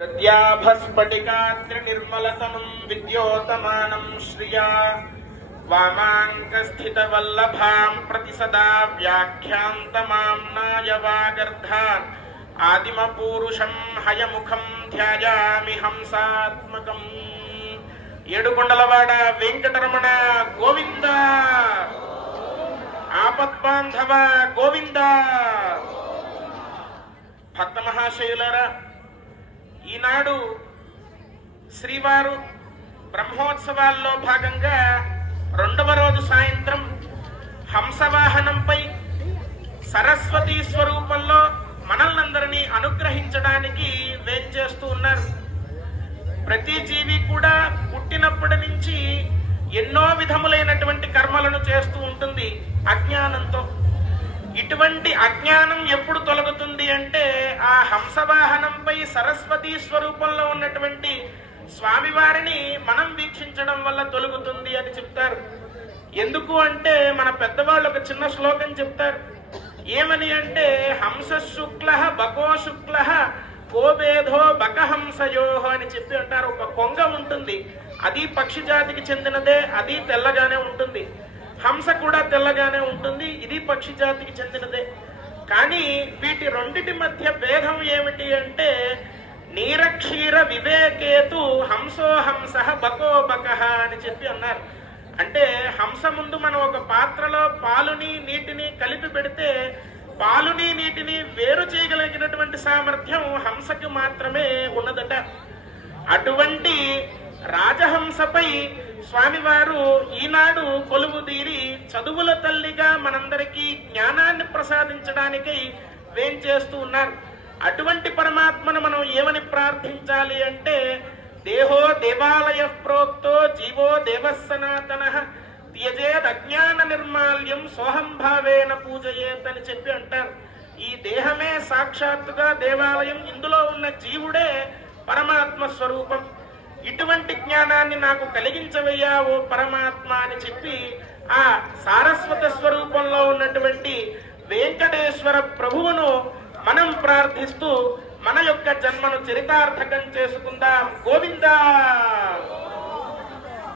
हृद्याभस्फटिकात्रिनिर्मलतनुं विद्योतमानं श्रिया वामाङ्कस्थितवल्लभां प्रति सदा व्याख्यान्तमाम्नायवागर्धान् आदिमपूरुषं हयमुखं ध्यायामि हंसात्मकम् ఏడుకొండలవాడ వెంకటరమణ గోవింద ఆపద్బాంధవ గోవింద. భక్త మహాశయులారా, ఈనాడు శ్రీవారు బ్రహ్మోత్సవాల్లో భాగంగా రెండవ రోజు సాయంత్రం హంసవాహనంపై సరస్వతీ స్వరూపంలో మనల్నందరినీ అనుగ్రహించడానికి వేంచేస్తూ ఉన్నారు. ప్రతి జీవి కూడా పుట్టినప్పటి నుంచి ఎన్నో విధములైనటువంటి కర్మలను చేస్తూ ఉంటుంది అజ్ఞానంతో. ఇటువంటి అజ్ఞానం ఎప్పుడు తొలగుతుంది అంటే ఆ హంసవాహనంపై సరస్వతీ స్వరూపంలో ఉన్నటువంటి స్వామివారిని మనం వీక్షించడం వల్ల తొలగుతుంది అని చెప్తారు. ఎందుకు అంటే మన పెద్దవాళ్ళు ఒక చిన్న శ్లోకం చెప్తారు. ఏమని అంటే, హంస శుక్ల బకో శుక్ల కోబేధో బకహంసయోహ అని చెప్పి అంటారు. ఒక కొంగ ఉంటుంది, అది పక్షి జాతికి చెందినదే, అది తెల్లగానే ఉంటుంది. హంస కూడా తెల్లగానే ఉంటుంది, ఇది పక్షి జాతికి చెందినదే. కానీ వీటి రెండిటి మధ్య భేదం ఏమిటి అంటే, నీరక్షీర వివేకేతు హంసో హంస బకో బకః అని చెప్పి అన్నారు. అంటే హంస ముందు మనం ఒక పాత్రలో పాలుని నీటిని కలిపి పెడితే పాలుని నీటిని వేరు చేయగలిగినటువంటి సామర్థ్యం హంసకు మాత్రమే ఉన్నదట. అటువంటి రాజహంసపై స్వామివారు ఈనాడు కొలువు తీరి చదువుల తల్లిగా మనందరికీ జ్ఞానాన్ని ప్రసాదించడానికై వేంచేస్తూ ఉన్నారు. అటువంటి పరమాత్మను మనం ఏమని ప్రార్థించాలి అంటే, దేహో దేవాలయ ప్రోక్తో జీవో దేవసనాతనః త్యజేద్ అజ్ఞాన నిర్మాల్యం సోహంభావేన పూజయేత్ అని చెప్పి అంటారు. ఈ దేహమే సాక్షాత్తుగా దేవాలయం, ఇందులో ఉన్న జీవుడే పరమాత్మ స్వరూపం. ఇటువంటి జ్ఞానాన్ని నాకు కలిగించవయ్యా ఓ పరమాత్మ అని చెప్పి ఆ సారస్వత స్వరూపంలో ఉన్నటువంటి వెంకటేశ్వర ప్రభువును మనం ప్రార్థిస్తూ మన యొక్క జన్మను చరితార్థకం చేసుకుందాం. గోవిందా.